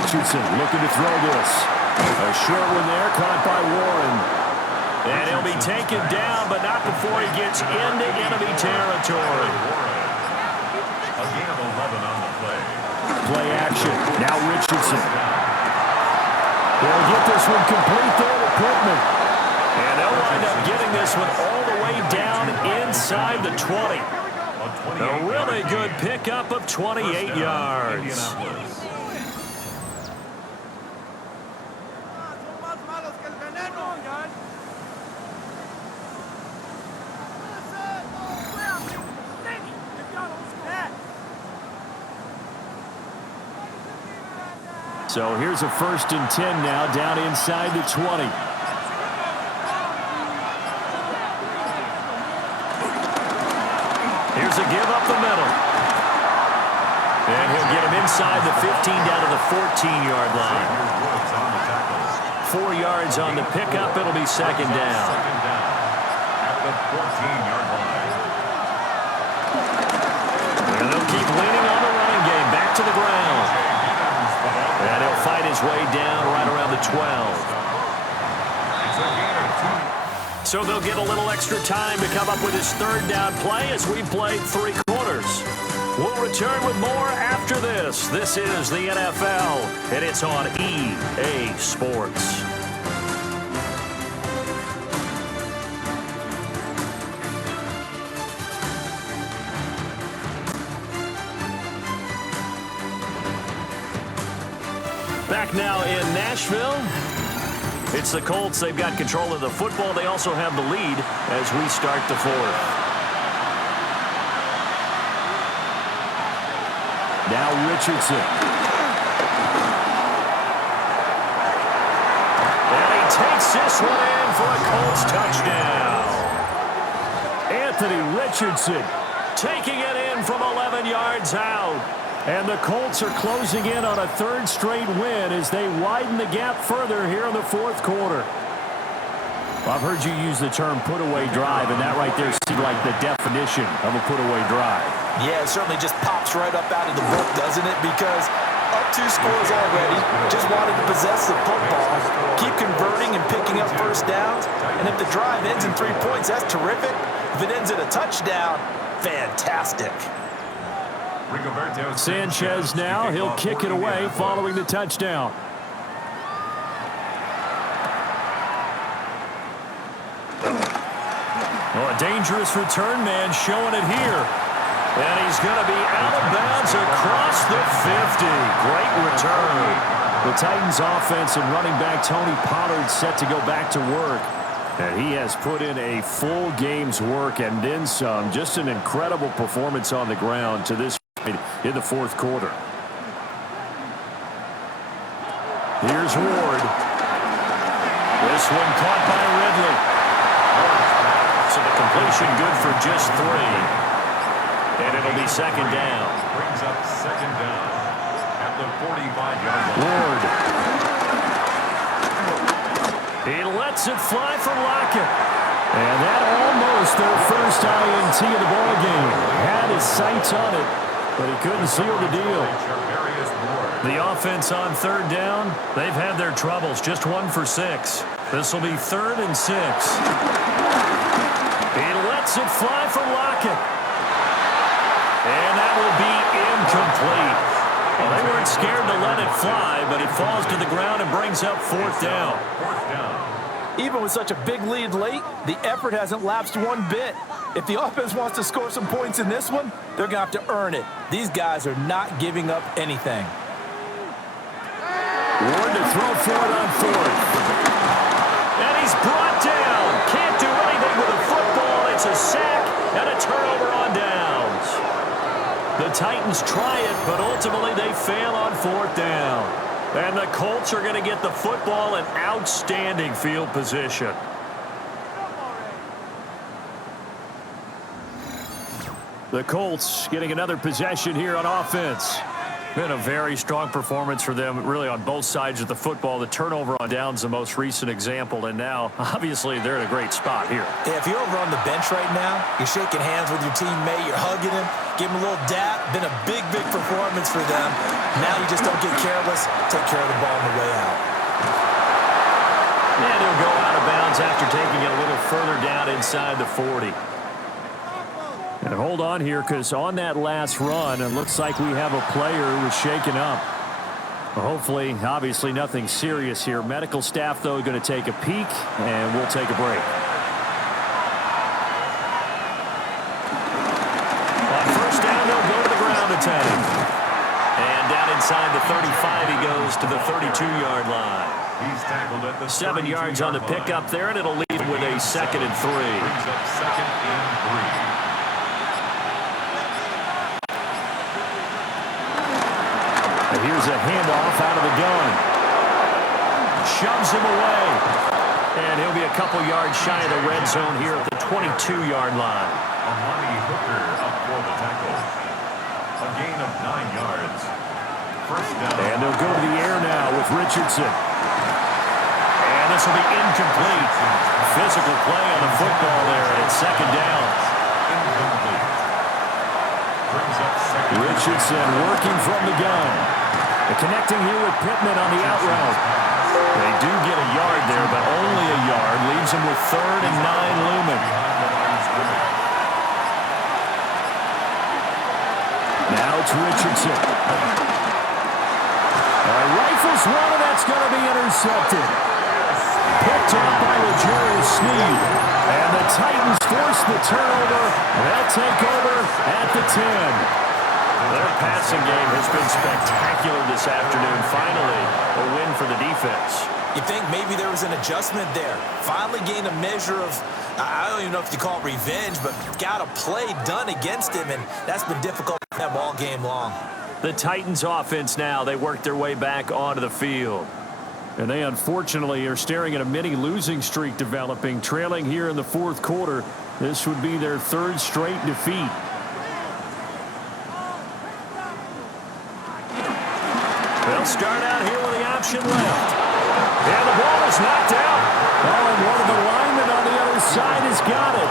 Richardson looking to throw this. A short one there, caught by Warren. And he'll be taken down, but not before he gets into enemy territory. A gain of 11 on the play. Play action. Now Richardson. They'll get this one complete there to Pittman. And they'll wind up getting this one all the way down inside the 20. A really good pickup of 28 yards. So here's a 1st and 10 now down inside the 20. Here's a give up the middle. And he'll get him inside the 15 down to the 14-yard line. 4 yards on the pickup. It'll be 2nd down. At the 14-yard line. And they'll keep leaning on the running game. Back to the ground. And he'll fight his way down right around the 12. So they'll get a little extra time to come up with his third down play as we played 3 quarters. We'll return with more after this. This is the NFL, and it's on EA Sports. Back now in Nashville. It's the Colts. They've got control of the football. They also have the lead as we start the 4th. Now Richardson. And he takes this one in for a Colts touchdown. Anthony Richardson taking it in from 11 yards out. And the Colts are closing in on a 3rd straight win as they widen the gap further here in the 4th quarter. I've heard you use the term put-away drive, and that right there seemed like the definition of a put-away drive. Yeah, it certainly just pops right up out of the book, doesn't it? Because up 2 scores already, just wanted to possess the football, keep converting and picking up first downs, and if the drive ends in 3 points, that's terrific. If it ends in a touchdown, fantastic. Sanchez now, he'll kick it away following the touchdown. Oh, a dangerous return man showing it here. And he's going to be out of bounds across the 50. Great return. The Titans offense and running back Tony Pollard set to go back to work. And he has put in a full game's work and then some. Just an incredible performance on the ground to this in the 4th quarter. Here's Ward. This one caught by Ridley. So the completion good for just 3. And it'll be 2nd down. Brings up 2nd down at the 45-yard line. Ward. He lets it fly for Lockett. And that almost their first INT of the ball game. Had his sights on it, but he couldn't seal the deal. The offense on 3rd down, they've had their troubles. Just 1 for 6. This will be 3rd and 6. He lets it fly for Lockett. And that will be incomplete. Well, they weren't scared to let it fly, but it falls to the ground and brings up 4th down. Even with such a big lead late, the effort hasn't lapsed one bit. If the offense wants to score some points in this one, they're going to have to earn it. These guys are not giving up anything. Ward to throw for it on 4th. And he's brought down. Can't do anything with the football. It's a sack and a turnover on downs. The Titans try it, but ultimately they fail on 4th down. And the Colts are going to get the football in outstanding field position. The Colts getting another possession here on offense. Been a very strong performance for them, really, on both sides of the football. The turnover on downs, the most recent example, and now, obviously, they're in a great spot here. Yeah, if you're over on the bench right now, you're shaking hands with your teammate, you're hugging him, give him a little dap. Been a big, big performance for them. Now you just don't get careless. Take care of the ball on the way out. And he'll go out of bounds after taking it a little further down inside the 40. And hold on here, because on that last run, it looks like we have a player who was shaken up. Hopefully, obviously, nothing serious here. Medical staff, though, going to take a peek, and we'll take a break. On 1st down, they'll go to the ground attack. And down inside the 35, he goes to the 32-yard line. He's tackled at the 7 yards on the pickup there, and it'll leave with a 2nd and 3. Brings up 2nd and 3. Here's a handoff out of the gun. Shoves him away. And he'll be a couple yards shy of the red zone here at the 22-yard line. Amani Hooker up for the tackle. A gain of 9 yards. 1st down. And they'll go to the air now with Richardson. And this will be incomplete. Physical play on the football there, and it's 2nd down. Incomplete. Brings up 2nd. Richardson working from the gun. Connecting here with Pittman on the out route. They do get a yard there, but only a yard. Leaves them with 3rd and 9 looming. Now it's Richardson. Rifles one, and that's going to be intercepted. Picked up by L'Jarius Sneed. And the Titans force the turnover. They'll take over at the 10. Their passing game has been spectacular this afternoon. Finally, a win for the defense. You think maybe there was an adjustment there. Finally gained a measure of, I don't even know if you call it revenge, but got a play done against him, and that's been difficult for them all game long. The Titans offense now, they work their way back onto the field. And they unfortunately are staring at a mini losing streak developing, trailing here in the 4th quarter. This would be their 3rd straight defeat. They'll start out here with the option left. And the ball is knocked out. Oh, and one of the linemen on the other side has got it.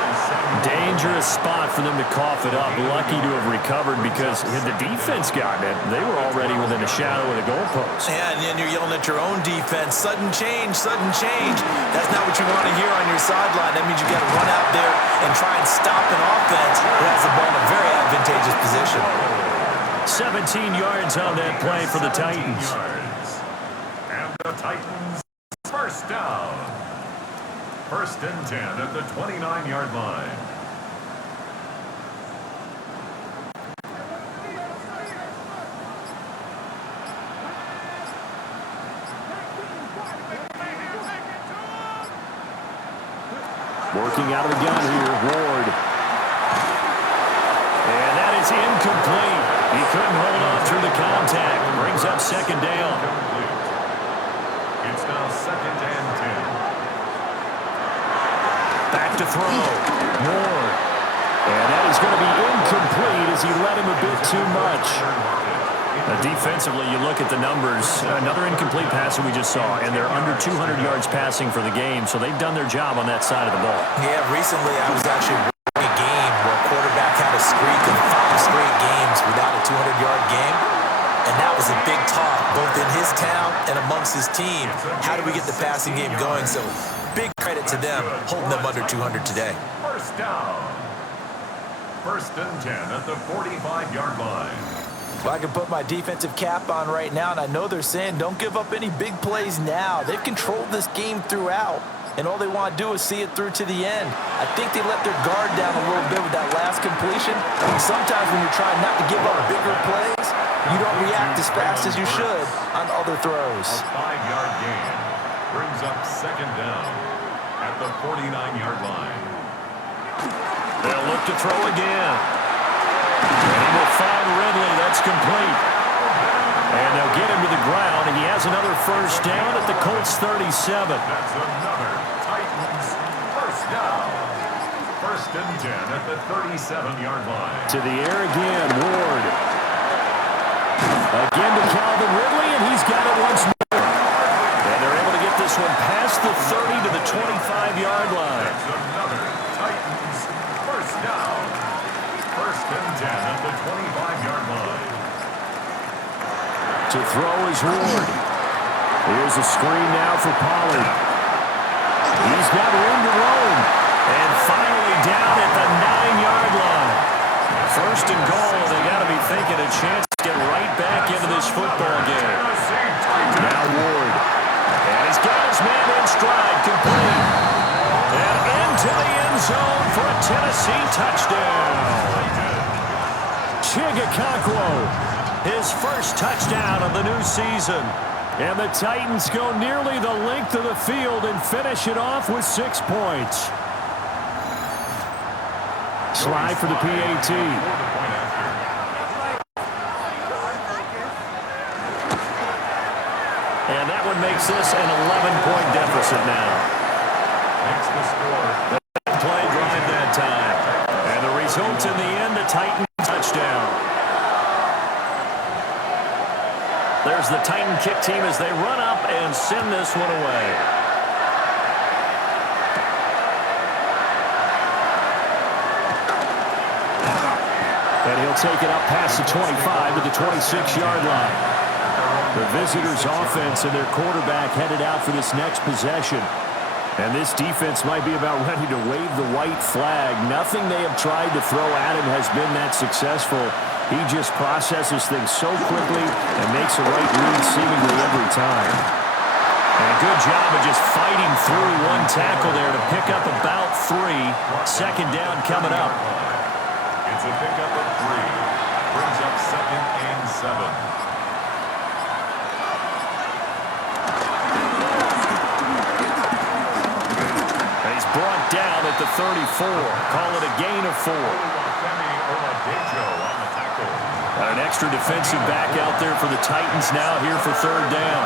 Dangerous spot for them to cough it up. Lucky to have recovered because had the defense gotten it, they were already within a shadow of the goalpost. Yeah, and then you're yelling at your own defense. Sudden change, sudden change. That's not what you want to hear on your sideline. That means you got to run out there and try and stop an offense that has the ball in a very advantageous position. 17 yards on that play for the Titans. And the Titans, first down. 1st and 10 at the 29-yard line. Working out of the gun here, Ward. And that is incomplete. He couldn't hold on through the contact. Brings up 2nd down. It's now 2nd and 10. Back to throw. More. And that is going to be incomplete as he let him a bit too much. Defensively, you look at the numbers. Another incomplete pass that we just saw, and they're under 200 yards passing for the game, so they've done their job on that side of the ball. Yeah, recently I was actually watching a game where a quarterback had a streak of 5 straight games without a 200-yard game, and that was a big talk, both in his town and amongst his team. How do we get the passing game going? So big credit to them, holding them under 200 today. First down. 1st and 10 at the 45-yard line. Well, I can put my defensive cap on right now, and I know they're saying don't give up any big plays now. They've controlled this game throughout, and all they want to do is see it through to the end. I think they let their guard down a little bit with that last completion. And sometimes when you're trying not to give up bigger plays, you don't react as fast as you should on other throws. A 5-yard gain brings up 2nd down at the 49-yard line. They'll look to throw again. And he will find Ridley. That's complete. And they'll get him to the ground, and he has another 1st down at the Colts 37. That's another Titans first down. 1st and 10 at the 37-yard line. To the air again, Ward. Again to Calvin Ridley, and he's got it once more. And they're able to get this one past the 30 to the 25-yard line. That's another Titans first down. 1st and 10 at the 25-yard line. To throw is Ward. Here's a screen now for Pollard. He's got room to roam. And finally down at the 9-yard line. 1st and goal. They got to be thinking a chance to get right back into this football game. Now Ward. And he's got his man in stride, complete. And into the end zone for a Tennessee touchdown. Chigakakwo, his first touchdown of the new season. And the Titans go nearly the length of the field and finish it off with 6 points. Slide for the PAT. And that one makes this an 11-point deficit now. Makes the score. Play drive that time. And the result in the end, the Titans touchdown. There's the Titan kick team as they run up and send this one away. And he'll take it up past the 25 to the 26-yard line. The visitors' offense and their quarterback headed out for this next possession. And this defense might be about ready to wave the white flag. Nothing they have tried to throw at him has been that successful. He just processes things so quickly and makes the right read seemingly every time. And a good job of just fighting through one tackle there to pick up about 3. Second down coming up. It's a pickup of 3. Brings up 2nd and 7. Brought down at the 34. Call it a gain of 4. An extra defensive back out there for the Titans now here for 3rd down.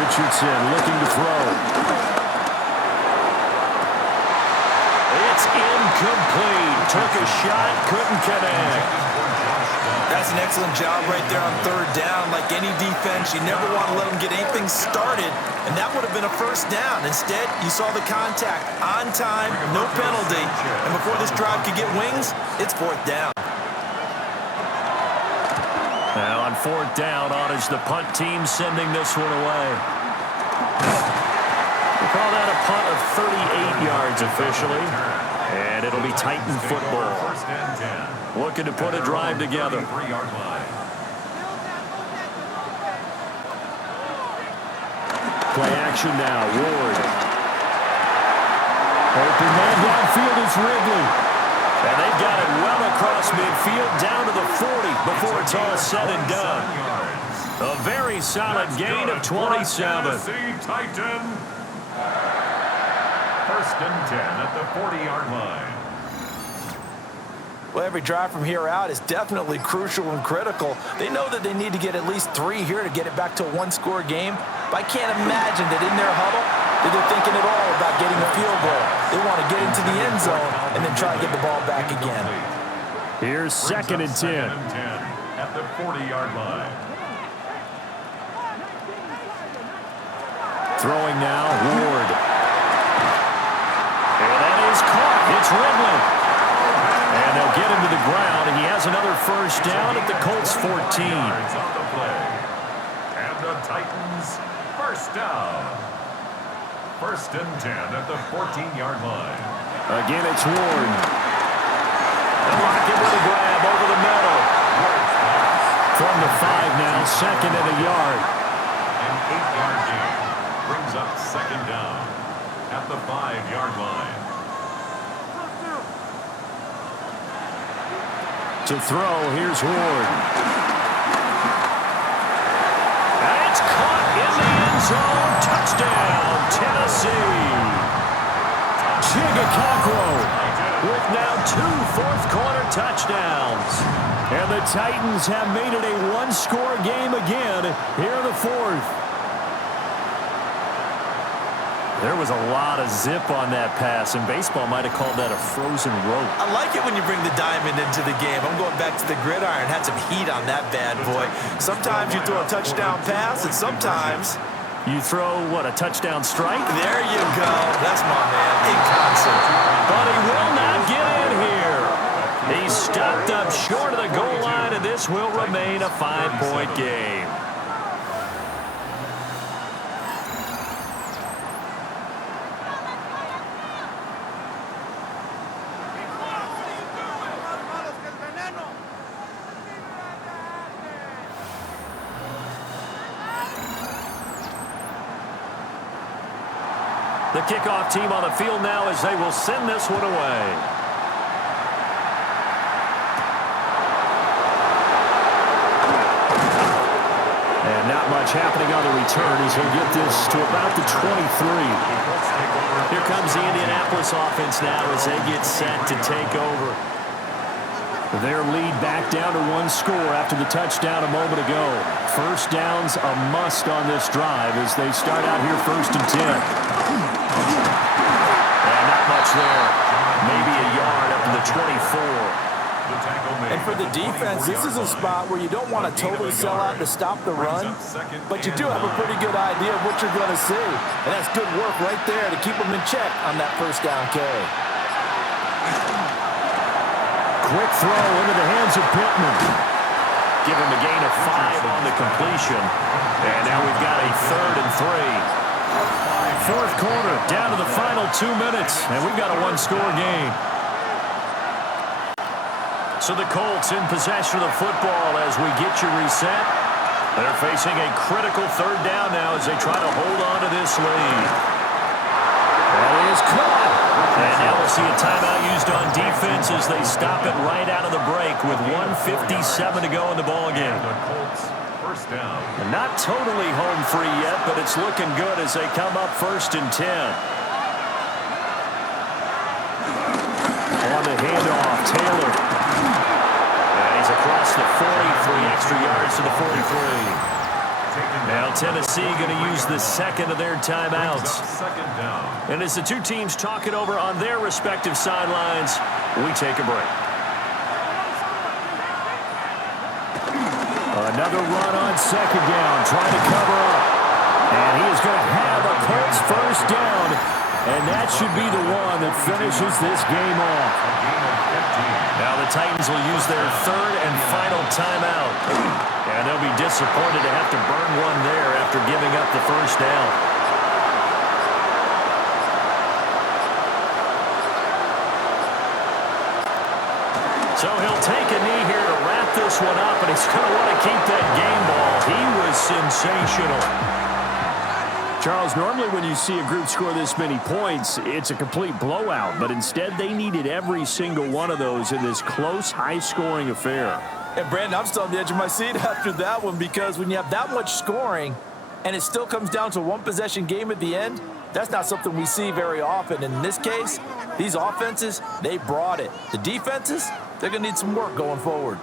Richardson looking to throw. It's incomplete. Took a shot, couldn't connect. That's an excellent job right there on 3rd down. Like any defense, you never want to let them get anything started, and that would have been a 1st down. Instead, you saw the contact on time, no penalty, and before this drive could get wings, it's 4th down. Now on 4th down, honors the punt team sending this one away. We call that a punt of 38 yards officially, and it'll be Titan football. Looking to put a drive together. Play action now. Ward. Open man downfield is Wrigley. And they've got it well across midfield down to the 40 before it's all said and done. A very solid gain of 27. Titan. 1st and 10 at the 40-yard line. Well, every drive from here out is definitely crucial and critical. They know that they need to get at least 3 here to get it back to a 1-score game. But I can't imagine that in their huddle that they're thinking at all about getting a field goal. They want to get into the end zone and then try to get the ball back again. Here's 2nd and 10. At the 40-yard line. Throwing now, Ward. And that is caught. It's Wrigley. And they'll get him to the ground, and he has another 1st down at the Colts 14. And the Titans 1st down. 1st and 10 at the 14-yard line. Again, it's Ward. And Lockett with a grab over the middle. From the 5 now, 2nd and a yard. An 8-yard gain brings up 2nd down at the 5-yard line. To throw, here's Ward. And it's caught in the end zone. Touchdown, Tennessee. Chigakakro with now 2 fourth-quarter touchdowns. And the Titans have made it a 1-score game again here in the 4th. There was a lot of zip on that pass, and baseball might have called that a frozen rope. I like it when you bring the diamond into the game. I'm going back to the gridiron. Had some heat on that bad boy. Sometimes you throw a touchdown pass, and sometimes you throw, what, a touchdown strike? There you go. That's my man, in concert. But he will not get in here. He's stopped up short of the goal line, and this will remain a 5-point game. The kickoff team on the field now as they will send this one away. And not much happening on the return as he'll get this to about the 23. Here comes the Indianapolis offense now as they get set to take over. Their lead back down to 1 score after the touchdown a moment ago. 1st down's a must on this drive as they start out here 1st and 10. And not much there. Maybe a yard up to the 24. And for the defense, this is a spot where you don't want to totally sell out to stop the run, but you do have a pretty good idea of what you're going to see. And that's good work right there to keep them in check on that 1st down carry. Quick throw into the hands of Pittman. give him a gain of 5 on the completion. And now we've got a 3rd and 3. Fourth quarter, down to the final 2 minutes, and we've got a one-score game. So the Colts in possession of the football as we get you reset. They're facing a critical 3rd down now as they try to hold on to this lead. That is caught. And now we'll see a timeout used on defense as they stop it right out of the break with 1:57 to go in the ballgame. The Colts, first down. Not totally home free yet, but it's looking good as they come up 1st and 10. On the handoff, Taylor. And he's across the 40, 3 extra yards to the 43. Now Tennessee going to use the second of their timeouts. Second down. And as the two teams talk it over on their respective sidelines, we take a break. Another run on 2nd down, trying to cover up. And he is going to have a Colts first down. And that should be the one that finishes this game off. Now the Titans will use their 3rd and final timeout. And they'll be disappointed to have to burn one there after giving up the first down. So he'll take a knee here to wrap this one up, and he's going to want to keep that game ball. He was sensational. Charles, normally when you see a group score this many points, it's a complete blowout. But instead, they needed every single one of those in this close, high-scoring affair. And, Brandon, I'm still on the edge of my seat after that one because when you have that much scoring and it still comes down to one-possession game at the end, that's not something we see very often. And in this case, these offenses, they brought it. The defenses, they're going to need some work going forward.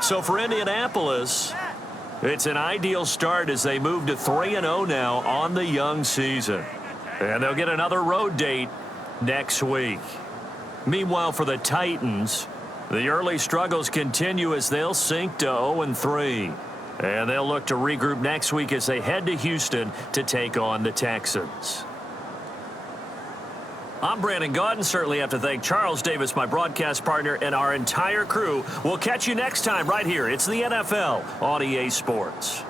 So for Indianapolis, it's an ideal start as they move to 3-0 now on the young season. And they'll get another road date next week. Meanwhile, for the Titans, the early struggles continue as they'll sink to 0-3. And they'll look to regroup next week as they head to Houston to take on the Texans. I'm Brandon Gaudin. Certainly have to thank Charles Davis, my broadcast partner, and our entire crew. We'll catch you next time right here. It's the NFL on EA Sports.